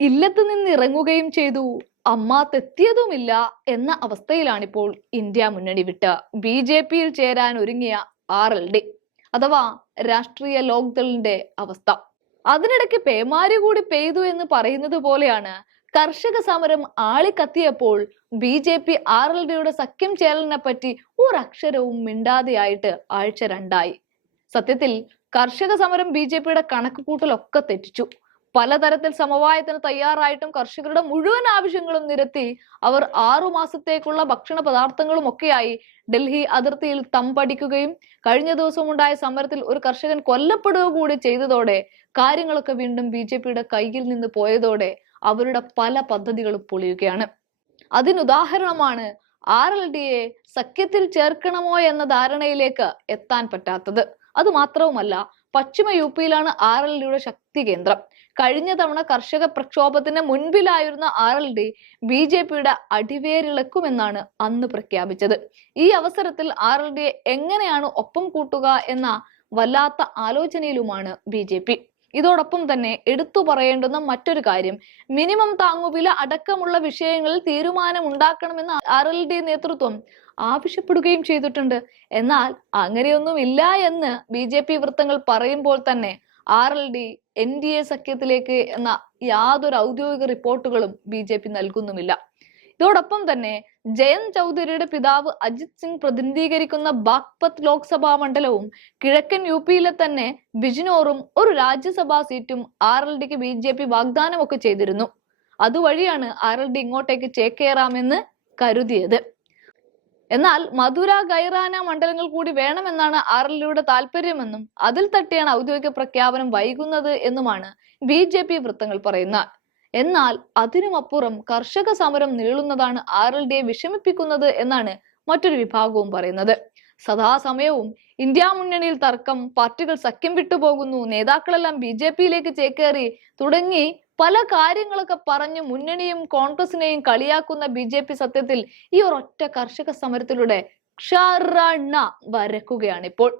ഇല്ലത്ത് നിന്ന് ഇറങ്ങുകയും ചെയ്തു, അമ്മ തെത്തിയതുമില്ല എന്ന അവസ്ഥയിലാണിപ്പോൾ ഇന്ത്യ മുന്നണി വിട്ട് BJP-യിൽ ചേരാൻ ഒരുങ്ങിയ RLD അഥവാ രാഷ്ട്രീയ ലോക്ദളിന്റെ അവസ്ഥ. അതിനിടയ്ക്ക് പേമാരി കൂടി പെയ്തു എന്ന് പറയുന്നത് പോലെയാണ് കർഷക സമരം ആളിക്കത്തിയപ്പോൾ BJP RLD-യുടെ സഖ്യം ചേരലിനെ പറ്റി ഒരക്ഷരവും മിണ്ടാതെയായിട്ട് ആഴ്ച 2 സത്യത്തിൽ കർഷക സമരം BJP-യുടെ കണക്കുകൂട്ടലൊക്കെ തെറ്റിച്ചു. പലതരത്തിൽ സമവായത്തിന് തയ്യാറായിട്ടും കർഷകരുടെ മുഴുവൻ ആവശ്യങ്ങളും നിരത്തി അവർ 6 മാസത്തേക്കുള്ള ഭക്ഷണ പദാർത്ഥങ്ങളും ഒക്കെയായി ഡൽഹി അതിർത്തിയിൽ തമ്പടിക്കുകയും കഴിഞ്ഞ ദിവസം ഉണ്ടായ സമരത്തിൽ ഒരു കർഷകൻ കൊല്ലപ്പെടുക കൂടി ചെയ്തതോടെ കാര്യങ്ങളൊക്കെ വീണ്ടും BJP-യുടെ കയ്യിൽ നിന്ന് പോയതോടെ അവരുടെ പല പദ്ധതികളും പൊളിയുകയാണ്. അതിനുദാഹരണമാണ് RLD-യെ സഖ്യത്തിൽ ചേർക്കണമോ എന്ന ധാരണയിലേക്ക് എത്താൻ പറ്റാത്തത്. അത് മാത്രവുമല്ല, പശ്ചിമ UP-യിലാണ് RLD-യുടെ ശക്തി കേന്ദ്രം. കഴിഞ്ഞ തവണ കർഷക പ്രക്ഷോഭത്തിന് മുൻപിലായിരുന്ന RLD BJP-യുടെ അടിവേരിളക്കുമെന്നാണ് അന്ന് പ്രഖ്യാപിച്ചത്. ഈ അവസരത്തിൽ RLD-യെ എങ്ങനെയാണ് ഒപ്പം കൂട്ടുക എന്ന വല്ലാത്ത ആലോചനയിലുമാണ് BJP. ഇതോടൊപ്പം തന്നെ എടുത്തു പറയേണ്ടുന്ന മറ്റൊരു കാര്യം, മിനിമം താങ്ങുവില അടക്കമുള്ള വിഷയങ്ങളിൽ തീരുമാനമുണ്ടാക്കണമെന്ന് RLD നേതൃത്വം ആവശ്യപ്പെടുകയും ചെയ്തിട്ടുണ്ട്. എന്നാൽ അങ്ങനെയൊന്നും ഇല്ല എന്ന് BJP വൃത്തങ്ങൾ പറയുമ്പോൾ തന്നെ RLD NDA സഖ്യത്തിലേക്ക് എന്ന യാതൊരു ഔദ്യോഗിക റിപ്പോർട്ടുകളും BJP നൽകുന്നുമില്ല. ഇതോടൊപ്പം തന്നെ ജയന്ത് ചൗധരിയുടെ പിതാവ് അജിത് സിംഗ് പ്രതിനിധീകരിക്കുന്ന ബാഗ്പത് ലോക്സഭാ മണ്ഡലവും കിഴക്കൻ UP-യിലെ തന്നെ ബിജ്നോറും ഒരു രാജ്യസഭാ സീറ്റും RLD-ക്ക് BJP വാഗ്ദാനമൊക്കെ ചെയ്തിരുന്നു. അതുവഴിയാണ് RLD ഇങ്ങോട്ടേക്ക് ചേക്കേറാമെന്ന് കരുതിയത്. എന്നാൽ മധുര, ഗൈറാന മണ്ഡലങ്ങൾ കൂടി വേണമെന്നാണ് RLD-യുടെ താല്പര്യമെന്നും അതിൽ തട്ടിയാണ് ഔദ്യോഗിക പ്രഖ്യാപനം വൈകുന്നത് എന്നുമാണ് BJP വൃത്തങ്ങൾ പറയുന്നത്. എന്നാൽ അതിനുമപ്പുറം കർഷക സമരം നീളുന്നതാണ് RLD-യെ വിഷമിപ്പിക്കുന്നത് എന്നാണ് മറ്റൊരു വിഭാഗവും പറയുന്നത്. സദാസമയവും ഇന്ത്യ മുന്നണിയിൽ തർക്കം, പാർട്ടികൾ സഖ്യം വിട്ടുപോകുന്നു, നേതാക്കളെല്ലാം BJP-യിലേക്ക് ചേക്കേറി തുടങ്ങി പല കാര്യങ്ങളൊക്കെ പറഞ്ഞു മുന്നണിയും കോൺഗ്രസിനെയും കളിയാക്കുന്ന BJP സത്യത്തിൽ ഈ ഒരൊറ്റ കർഷക സമരത്തിലൂടെ ക്ഷരണ വരക്കുകയാണിപ്പോൾ.